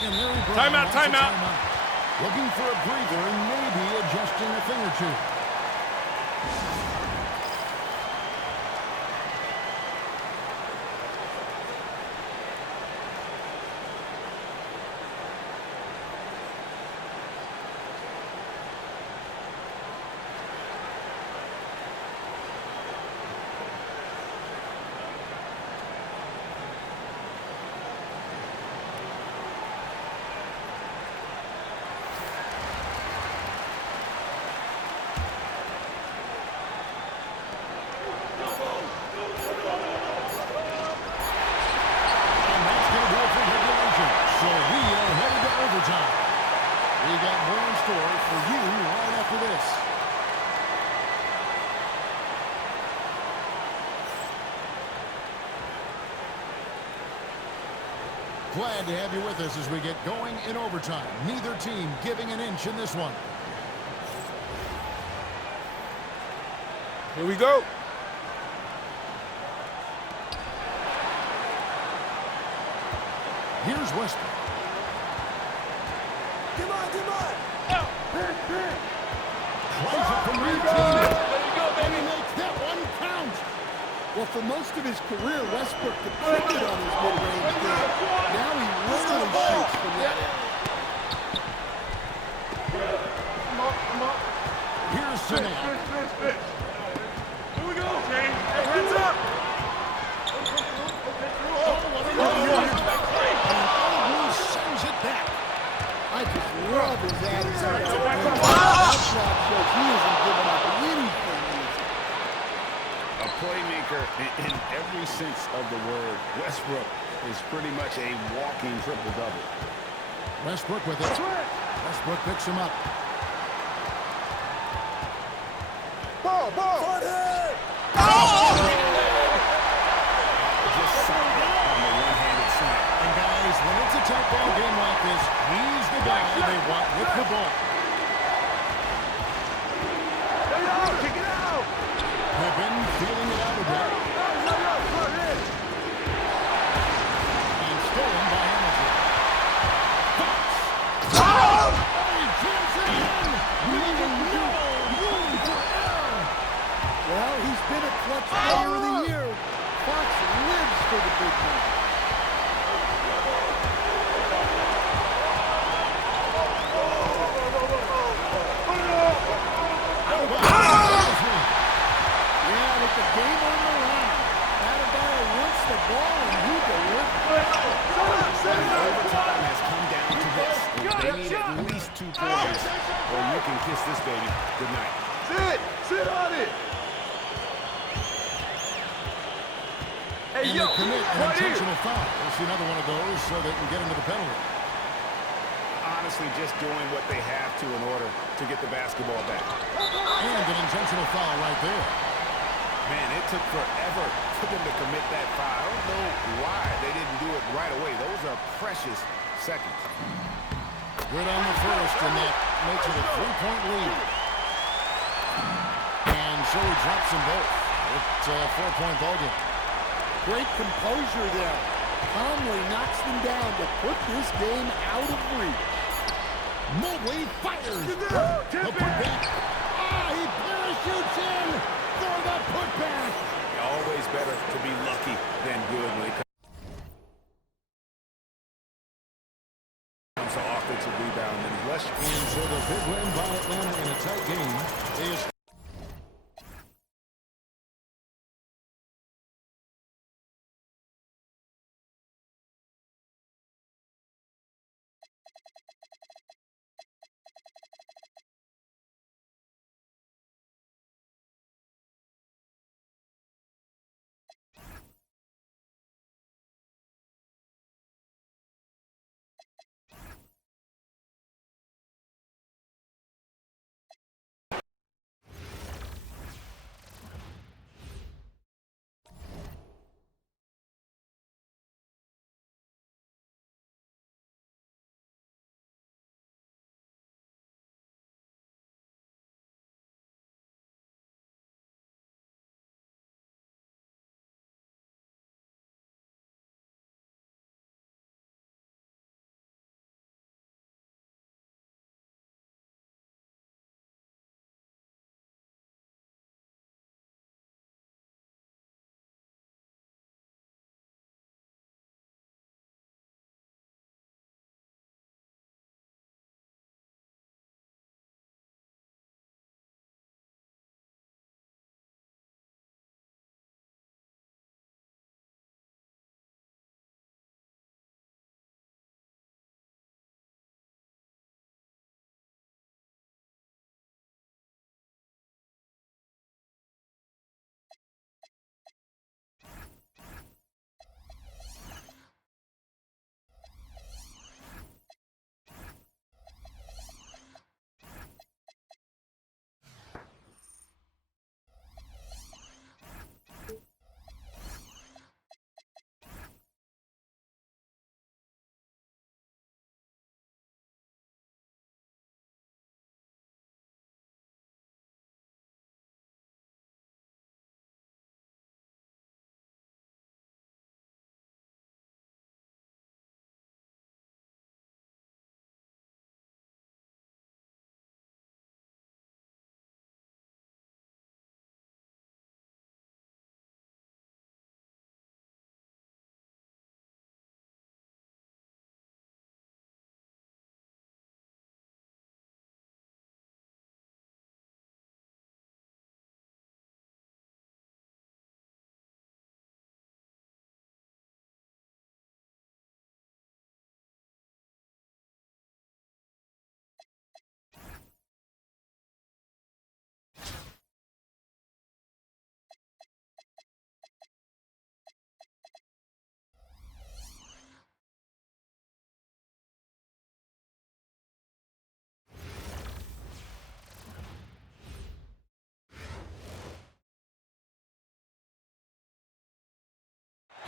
And Larry Brown Timeout, timeout. Looking for a breather and maybe adjusting a thing or two. We got more in store for you right after this. Glad to have you with us as we get going in overtime. Neither team giving an inch in this one. Here we go. Here's Westbrook. Come on, come on! Tries it from 19. There you go, And he baby. makes that one count. Well, for most of his career, Westbrook depended on his mid-range game. Now he literally shoots from that area. Come on. Here's Sinan. Here we go. Okay. Hey, hands up. And sends it back. I just love his attitude. That shot shows he isn't giving up anything easy. A playmaker in every sense of the word. Westbrook is pretty much a walking triple-double. Westbrook with it. Westbrook picks him up. Ball! Just solid on the one-handed slam. And guys, when it's a tight ball game like this, he's the guy they want with the ball. Kick it out. Pippen feeling it out a bit. And stolen by Hamilton. Fox. Oh! He jams it in. Leaving no room for error. Well, he's been a clutch player of the year. Fox lives for the big man. Yeah, with the game on the line. Adebayo wants the ball and he delivers. Overtime has come down to this. They need at least 2 points, or you can kiss this baby goodnight. Sit on it. Hey, And yo, they commit an right here. intentional foul. We'll see another one of those so they can get into the penalty. Honestly, just doing what they have to in order to get the basketball back. And an intentional foul right there. Man, it took forever for them to commit that foul. I don't know why they didn't do it right away. Those are precious seconds. Good on the first, and that makes it a 3-point lead. And so he drops them both. It's a 4-point ball game. Great composure there. Calmly knocks them down to put this game out of reach. Mobley fires. The putback. He parachutes in for the putback. Always better to be lucky than good when it comes to offensive rebound and rush. And so the big win by Atlanta in a tight game is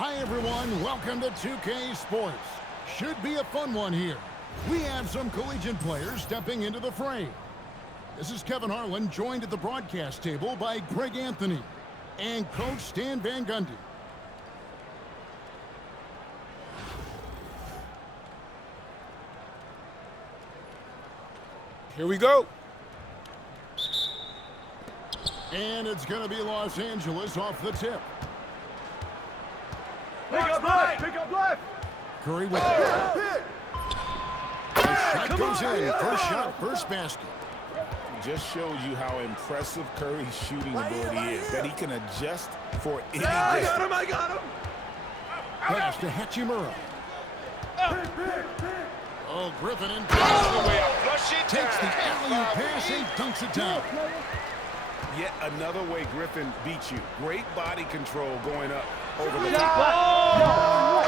Hi, everyone. Welcome to 2K Sports. Should be a fun one here. We have some collegiate players stepping into the fray. This is Kevin Harlan, joined at the broadcast table by Greg Anthony and Coach Stan Van Gundy. Here we go. And it's going to be Los Angeles off the tip. Pick up left. Pick up left. Curry with it. The shot goes in. First shot, first basket. Just shows you how impressive Curry's shooting ability is. That he can adjust for any I distance. got him. I got him. Pass to Hachimura. Oh, Griffin in. Takes the alley-oop pass and dunks it down. Yet another way Griffin beats you. Great body control going up over the top.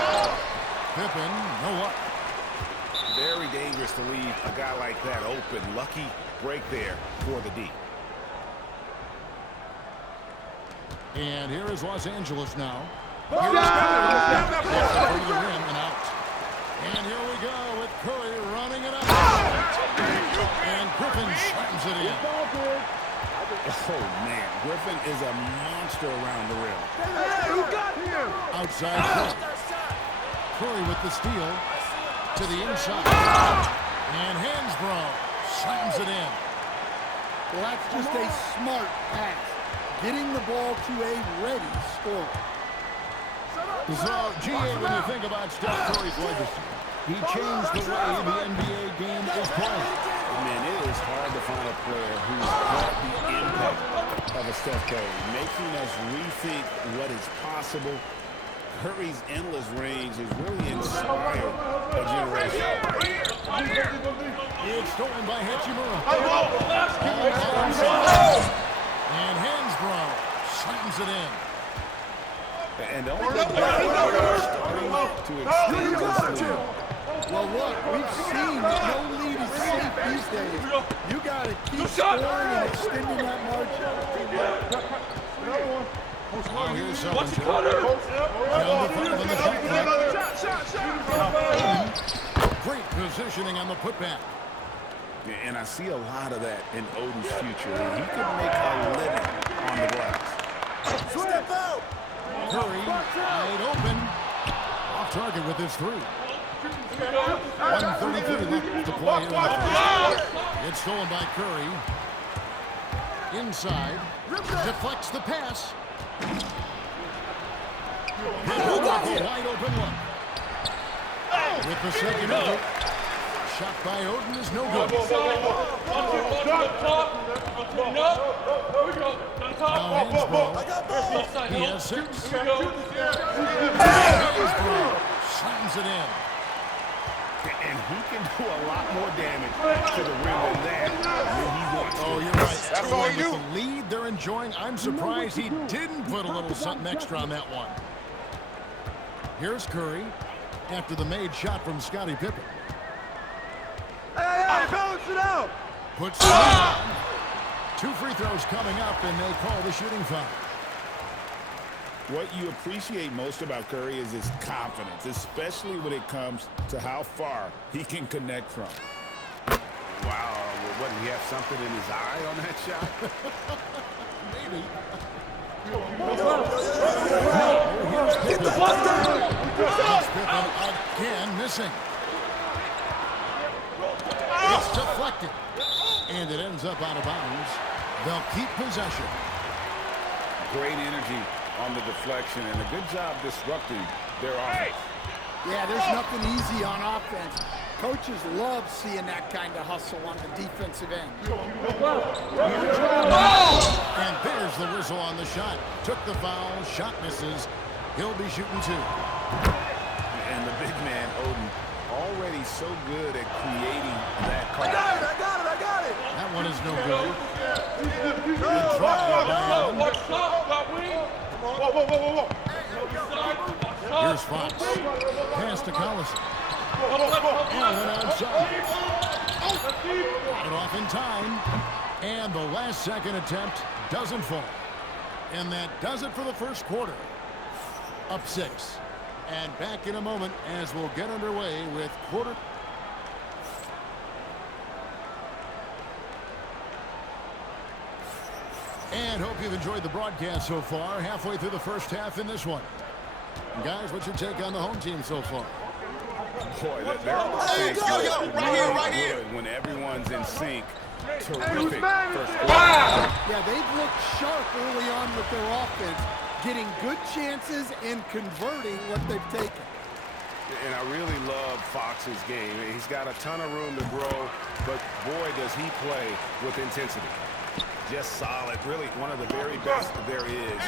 Pippen, no luck. Very dangerous to leave a guy like that open. Lucky break there for the D. And here is Los Angeles now. Here's Curry. Over the rim and out. And here we go with Curry running it up. And Griffin slams it in. Oh, man. Griffin is a monster around the rim. Hey, who got him? Outside Curry. Curry with the steal to the inside. And Hansbrough slams it in. Well, that's just a smart pass. Getting the ball to a ready scorer. So, GA, when you think about Steph Curry's legacy, he changed the way the NBA game is played. Man, it is hard to find a player who's got the impact of a Steph Curry, making us rethink what is possible. Curry's endless range has really inspired a generation. It's stolen by Hachimura. And Hansbrough slams it in. And the only thing starting to extend this lead. Well, look, we've seen that no lead is safe these days. You got to keep scoring and extending that margin. Oh, here's something. Down the front of the shot clock. Great positioning on the putback. And I see a lot of that in Oden's future. He could make a living on the glass. Step out. Curry, wide open. Off target with his three. 1:33 left to play in the first. It's stolen by Curry. Inside. Deflects the pass. Wide open one. With the second of it. Shot by Oden is no good. Now Hansbrough. He has 6. Hansbrough slams it in. And he can do a lot more damage to the rim than that when he wants to. Oh, you're right. That's all you. With the lead they're enjoying, I'm surprised he didn't put a little something extra on that one. Here's Curry after the made shot from Scottie Pippen. Hey, balance it out. Puts it on. 2 free throws coming up, and they call the shooting foul. What you appreciate most about Curry is his confidence, especially when it comes to how far he can connect from. Wow, well, what, did he have something in his eye on that shot? Maybe. Get the ball down. Pippen again missing. It's deflected. And it ends up out of bounds. They'll keep possession. Great energy on the deflection and a good job disrupting their offense. Yeah, there's nothing easy on offense. Coaches love seeing that kind of hustle on the defensive end. And there's the whistle on the shot. Took the foul. Shot misses. He'll be shooting 2. And the big man, Oden, already so good at creating that call. I got it. That one is no good. Good try by Allen. Here's Fox. Pass to Collison. Allen outside. Got it off in time. And the last second attempt doesn't fall. And that does it for the first quarter. Up 6. And back in a moment as we'll get underway with quarter. And hope you've enjoyed the broadcast so far. Halfway through the first half in this one. And guys, what's your take on the home team so far? Boy, they're right here. When everyone's in sync. Terrific first quarter. Yeah, they've looked sharp early on with their offense, getting good chances and converting what they've taken. And I really love Fox's game. He's got a ton of room to grow, but boy, does he play with intensity. Just solid. Really one of the very best there is.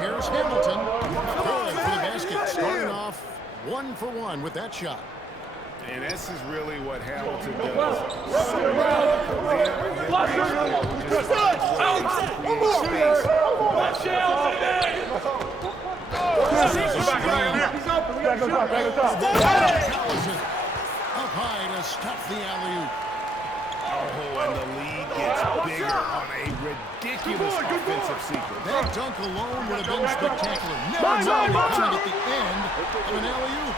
Here's Hamilton. Going for the basket. Starting off 1 for 1 with that shot. And this is really what Hamilton does. Up high to stop the alley-oop. Oh, and the lead gets bigger on a ridiculous offensive sequence. That dunk alone would have been spectacular. Never know coming at the end of an alley-oop.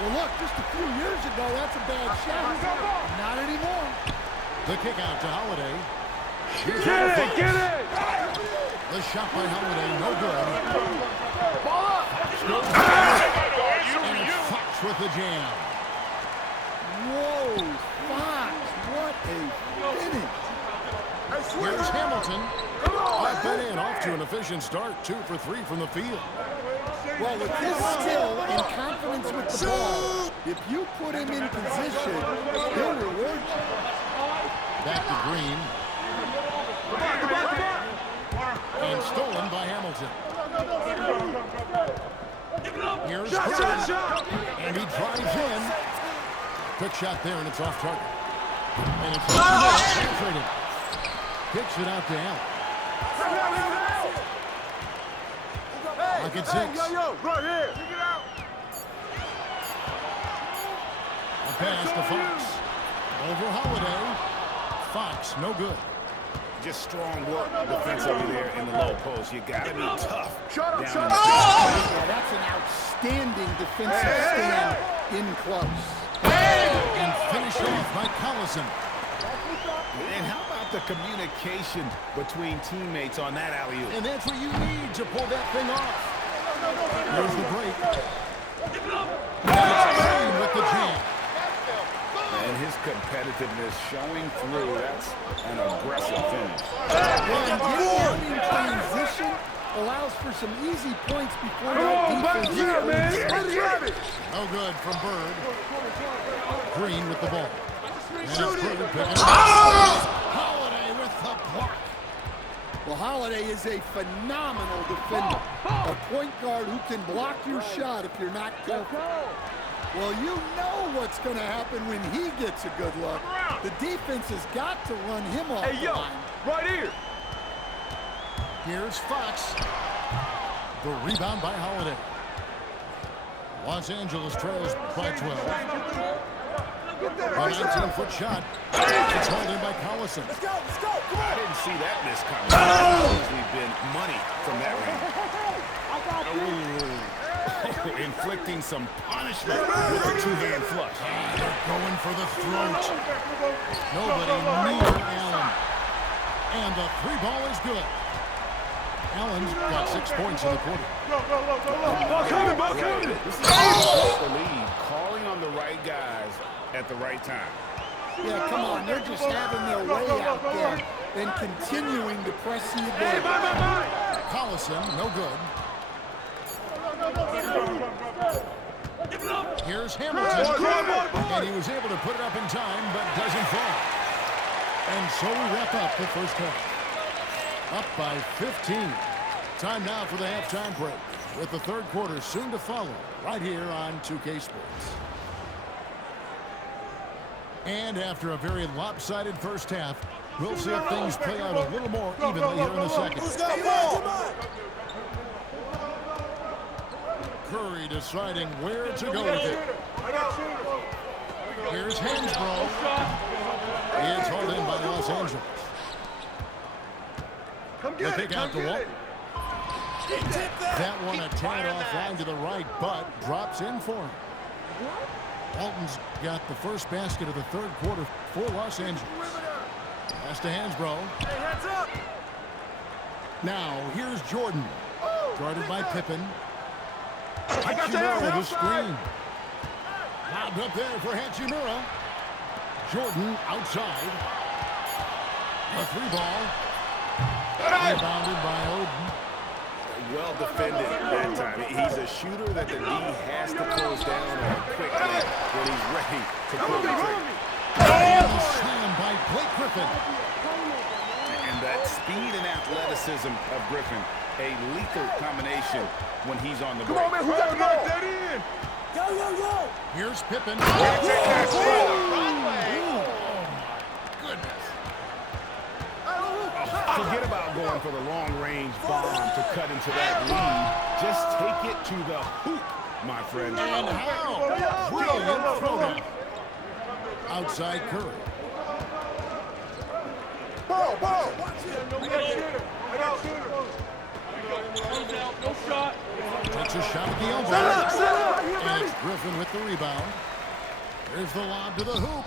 Well, look, just a few years ago, that's a bad shot. Not anymore. The kick out to Holiday. Get it! The shot by Holiday, no good. And it's Fox with the jam. Whoa, Fox, what a finish. Here's Hamilton. I've been in off to an efficient start. 2 for 3 from the field. Well, with his skill and confidence with the ball, if you put him in position, he'll reward you. Back to Green. And stolen by Hamilton. Here's Green. And he drives in. Quick shot there, and it's off target. And it's penetrated. Kicks it out to Allen. Look at 6. Right here. A pass to Fox. Over Holiday. Fox, no good. Just strong work defensively there in the low post. You got to be tough. Shut up. Yeah, that's an outstanding defensive stand in close. And finished off by Collison. And how about the communication between teammates on that alley-oop? And that's what you need to pull that thing off. There's the break. And with the jam. And his competitiveness showing through. That's an aggressive finish. And getting out in transition allows for some easy points before that defense. No good from Bird. Green with the ball. And it's Bird picking it up. Holiday with the block. Well, Holiday is a phenomenal defender. A point guard who can block your shot if you're not careful. Well, you know what's going to happen when he gets a good look. The defense has got to run him off the line. Right here. Here's Fox. The rebound by Holiday. Los Angeles trails by 12. A 19-foot shot. It's held in by Collison. Let's go. I didn't see that miss coming. There's been money from that range. Inflicting some punishment with the two-hand flush. They're going for the throat. Nobody near Allen. And the 3 ball is good. Allen's got 6 points in the quarter. Ball coming. This is the lead, calling on the right guys at the right time. Yeah, come on. They're just having their way out there and continuing to press the advantage. Collison, no good. Here's Hamilton. And he was able to put it up in time, but doesn't fall. And so we wrap up the first half. Up by 15. Time now for the halftime break, with the third quarter soon to follow, right here on 2K Sports. And after a very lopsided first half, we'll see if things play out a little more evenly here in the second. Curry deciding where to go with it. Here's Hansbrough. It's hauled in by Los Angeles. The kick out to Walton. That one a tad offline to the right, but drops in for him. Walton's got the first basket of the third quarter for Los Angeles. Pass to Hansbrough. Hey, heads up! Now, here's Jordan. Guarded by Pippen. I got the help with a outside. screen. Lobbed up there for Hachimura. Jordan outside. A three ball. Rebounded by Oden. Well defended that time. He's a shooter that the D has to close down on quickly when he's ready to pull the trigger. And a slam by Blake Griffin. And that speed and athleticism of Griffin, a lethal combination when he's on the break. Come on, man, who got to knock that in? Here's Pippen. Forget about going for the long-range bomb to cut into that lead. Just take it to the hoop, my friend. And how? Brilliant throwdown. Outside Curry. Ball! I got shooter. No shot. Takes a shot at the elbow. Set up. And it's Griffin with the rebound. There's the lob to the hoop.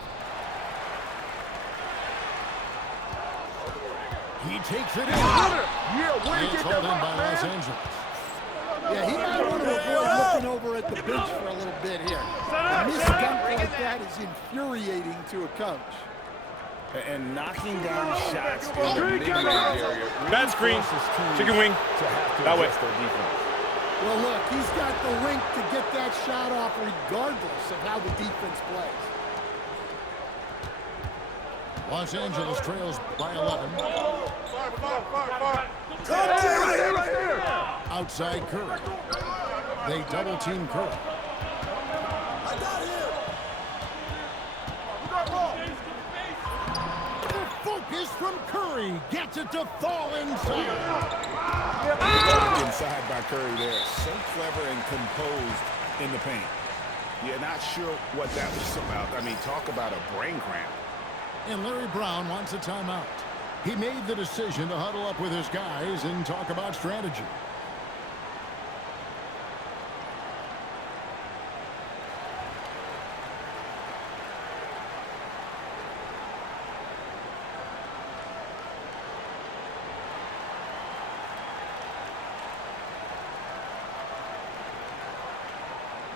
He takes it in. Yeah, where And you it's get held that in by rock, Los man? Angeles. Yeah, he might want to avoid looking over at the bench for a little bit here. A missed dunk like that is infuriating to a coach. And knocking down shots in the mid-range area. Bad screen. Chicken wing. That way. Well, look, he's got the link to get that shot off regardless of how the defense plays. Los Angeles trails by 11. Right here. Outside Curry. They double team Curry. The focus from Curry gets it to fall inside. Inside by Curry there. So clever and composed in the paint. You're not sure what that was about. I mean, talk about a brain cramp. And Larry Brown wants a timeout. He made the decision to huddle up with his guys and talk about strategy.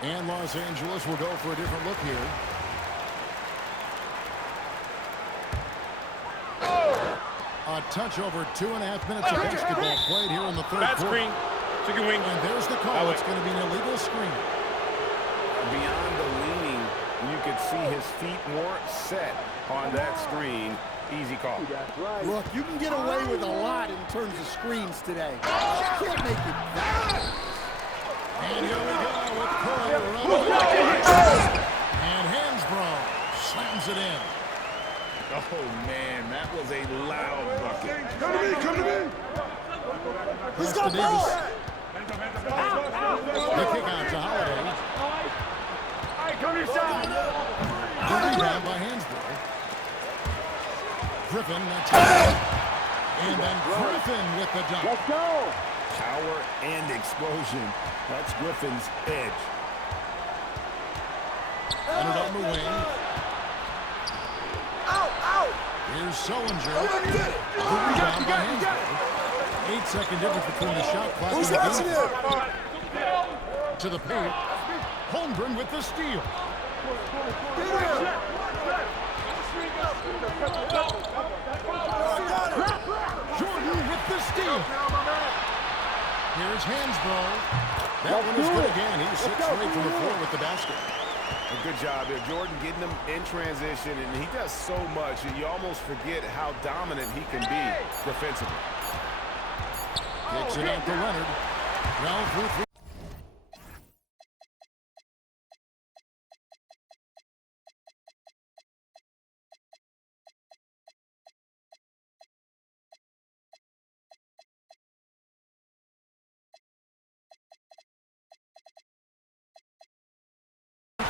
And Los Angeles will go for a different look here. A touch over 2.5 minutes of basketball played here in the third quarter. Screen. Chicken wing. And there's the call. It's going to be an illegal screen. Beyond the leaning, you could see his feet more set on that screen. Easy call. Look, you can get away with a lot in terms of screens today. You can't make it that. And here we go with Curry. And Hansbrough slams it in. Oh, man, that was a loud bucket. Come to me. Pass to Davis. The kick out to Holiday. All right, come inside. The rebound by Hansbrough. Griffin, that's it. And then Griffin with the dunk. Let's go. Power and explosion. That's Griffin's edge. Leonard on the wing. Here's Sullinger. The rebound by Hansbrough. 8-second difference between the shot clock and the game. To the paint. Holmgren with the steal. Jordan with the steal. Here's Hansbrough. That one is good again. He sits straight from the floor with the basket. A good job there. Jordan getting them in transition, and he does so much, and you almost forget how dominant he can be defensively. Kicks it out to Leonard. Well through three.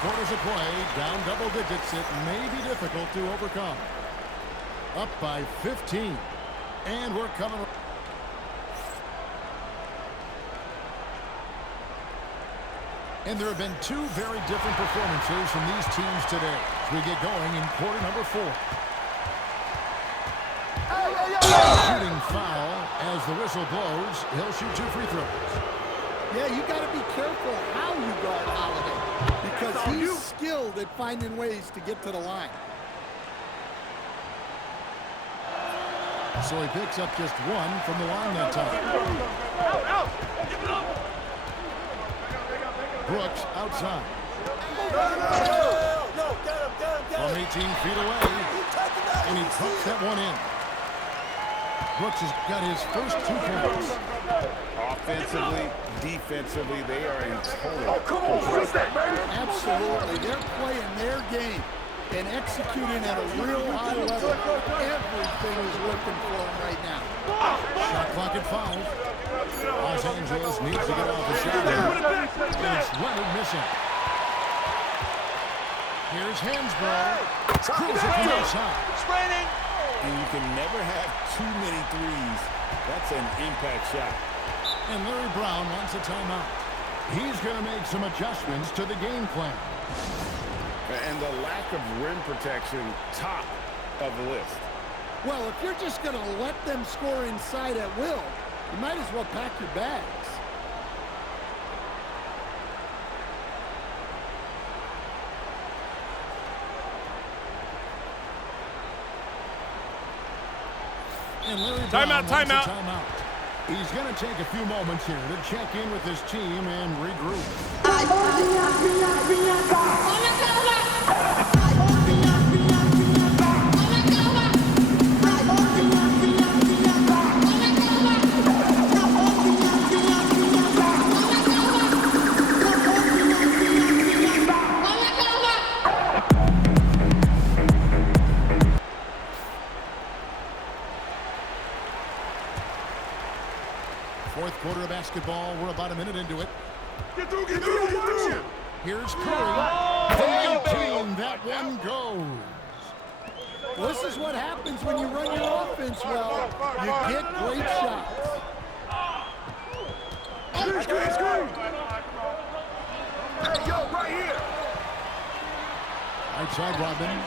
Quarters of play, down double digits. It may be difficult to overcome. Up by 15. And we're coming. And there have been two very different performances from these teams today as we get going in quarter number 4. Shooting foul as the whistle blows. He'll shoot 2 free throws. Yeah, you got to be careful how you guard Holiday because he's skilled at finding ways to get to the line. So he picks up just 1 from the line that time. Brooks outside. From 18 feet away. And he puts that one in. Brooks has got his first 2 points. Offensively, defensively, they are in total Come on, fix that, baby. Absolutely. They're playing their game and executing at a real high level. Everything is working for them right now. Shot clock at 5. Los Angeles needs to get off the shot. And it's Leonard missing. Here's Hansbrough. Drills it from outside. It's raining. And you can never have too many threes. That's an impact shot. And Larry Brown wants a timeout. He's going to make some adjustments to the game plan. And the lack of rim protection, top of the list. Well, if you're just going to let them score inside at will, you might as well pack your bags. And Larry Brown wants a Timeout. timeout. He's going to take a few moments here to check in with his team and regroup. Fourth quarter of basketball. We're about a minute into it. Get through. Here's Curry. From 19, that one goes. Well, this is what happens when you run your offense well. You get great shots. Screen. Hey, yo, right here. Right side, Rodman.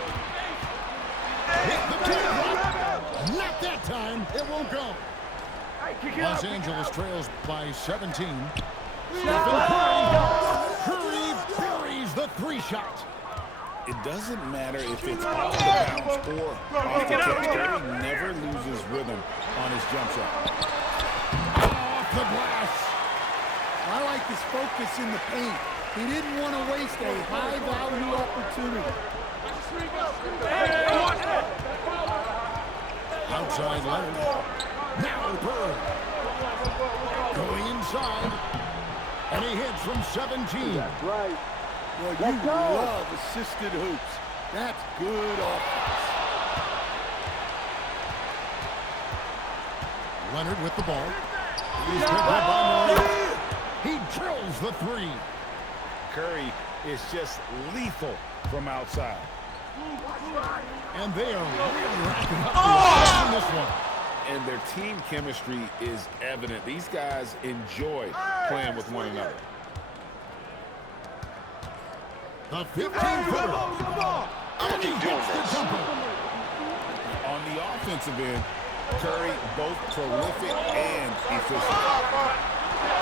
Hit the tip. Not that time. It won't go. Los Angeles trails by 17. Stephen Curry buries the 3-shot. It doesn't matter if it's off the bounce or off the catch. Curry never loses rhythm on his jump shot. Off the glass. I like his focus in the paint. He didn't want to waste a high-value opportunity. Outside Leonard. Now Bird. Going inside. And he hits from 17. That's right. Well, you love assisted hoops. That's good offense. Leonard with the ball. He's picked up by Murray. He drills the 3. Curry is just lethal from outside. And they are really racking up the assists in this one. And their team chemistry is evident. These guys enjoy playing with one another. The 15-footer. And he hits the jumper. On the offensive end, Curry both prolific and efficient.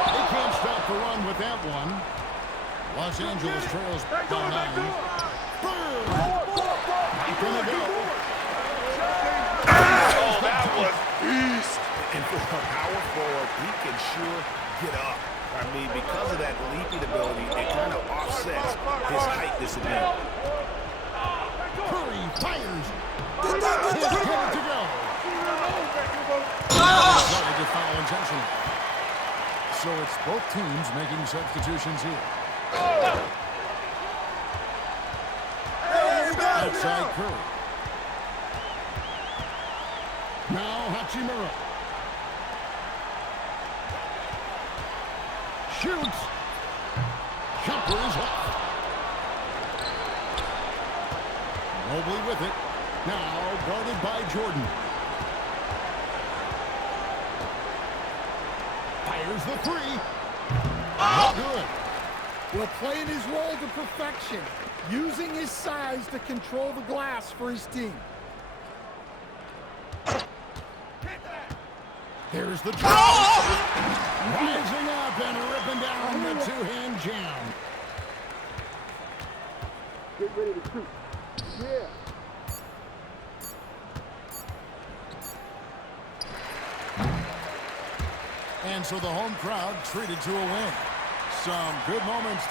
They can't stop the run with that one. Los Angeles trails by 9. Bird. Not gonna go. Oh, that was beast. And for a power forward, he can sure get up. I mean, because of that leaping ability, it kind of offsets his height disadvantage. Curry fires. He's good to go. Decided to foul intentionally. So it's both teams making substitutions here. Outside Curry. Now Hachimura. Shoots. Jumper is off. Mobley with it. Now guarded by Jordan. Fires the 3. Not good. Well, playing his role to perfection, using his size to control the glass for his team. Here's the drop. Rising up and ripping down the two-hand jam. Get ready to shoot. Yeah. And so the home crowd treated to a win. Some good moments.